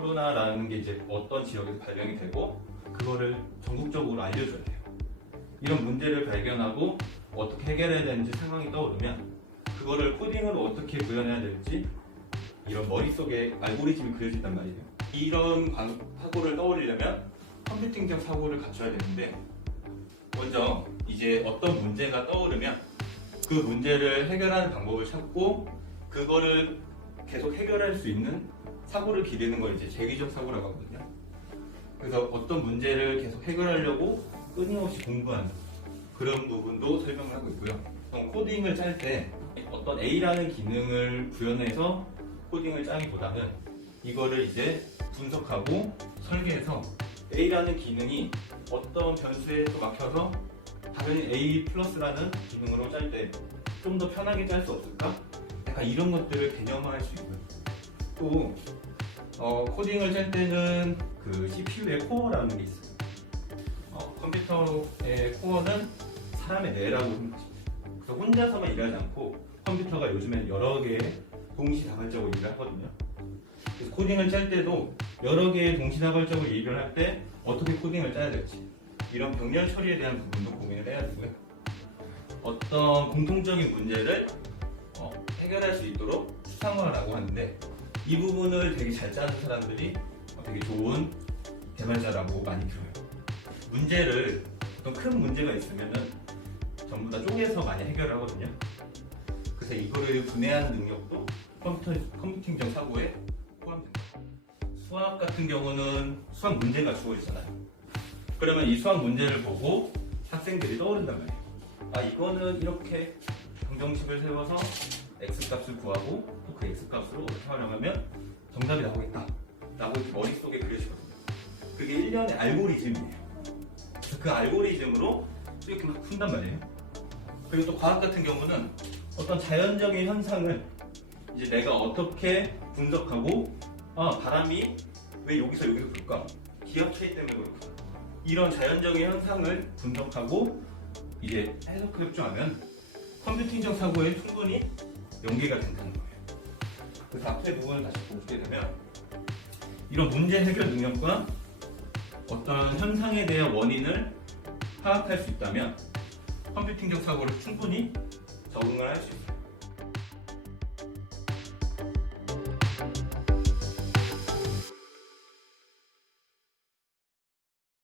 코로나라는 게 이제 어떤 지역에서 발병이 되고 그거를 전국적으로 알려줘야 돼요. 이런 문제를 발견하고 어떻게 해결해야 되는지 상황이 떠오르면 그거를 코딩으로 어떻게 구현해야 될지 이런 머릿속에 알고리즘이 그려진단 말이에요. 이런 사고를 떠올리려면 컴퓨팅적 사고를 갖춰야 되는데 먼저 이제 어떤 문제가 떠오르면 그 문제를 해결하는 방법을 찾고 그거를 계속 해결할 수 있는 사고를 기르는 걸 이제 제기적 사고라고 하거든요. 그래서 어떤 문제를 계속 해결하려고 끊임없이 공부하는 그런 부분도 설명을 하고 있고요. 코딩을 짤 때 어떤 A라는 기능을 구현해서 코딩을 짜기보다는 이거를 이제 분석하고 설계해서 A라는 기능이 어떤 변수에 또 막혀서 다른 A 플러스라는 기능으로 짤 때 좀 더 편하게 짤 수 없을까? 약간 이런 것들을 개념화할 수 있고요. 또 코딩을 짤 때는 그 CPU의 코어라는 게 있어요. 컴퓨터의 코어는 사람의 뇌라고 생각하시면 돼요. 그래서 혼자서만 일하지 않고 컴퓨터가 요즘엔 여러 개의 동시다발적으로 일을 하거든요. 그래서 코딩을 짤 때도 여러 개의 동시다발적으로 일을 할 때 어떻게 코딩을 짜야 될지 이런 병렬 처리에 대한 부분도 고민을 해야 되고요. 어떤 공통적인 문제를 해결할 수 있도록 추상화라고 하는데 이 부분을 되게 잘 짜는 사람들이 되게 좋은 개발자라고 많이 들어요. 문제를 어떤 큰 문제가 있으면은 전부 다 쪼개서 많이 해결을 하거든요. 그래서 이거를 분해하는 능력도 컴퓨팅적 사고에 포함됩니다. 수학 같은 경우는 수학 문제가 주어지잖아요. 그러면 이 수학 문제를 보고 학생들이 떠오른단 말이에요. 아, 이거는 이렇게 방정식을 세워서 x값을 구하고 또 그 x값으로 어떻게 활용하면 정답이 나오겠다 라고 이렇게 머릿속에 그려지거든요. 그게 일련의 알고리즘이에요. 그래서 그 알고리즘으로 이렇게 막 푼단 말이에요. 그리고 또 과학 같은 경우는 어떤 자연적인 현상을 이제 내가 어떻게 분석하고 바람이 왜 여기서 불까? 기압 차이 때문에 그렇구나. 이런 자연적인 현상을 분석하고 이제 해석 협조하면 컴퓨팅적 사고에 충분히 연계가 된다는 거예요. 그래서 앞에 부분을 다시 보게 되면 이런 문제 해결 능력과 어떤 현상에 대한 원인을 파악할 수 있다면 컴퓨팅적 사고를 충분히 적응을 할 수 있어요.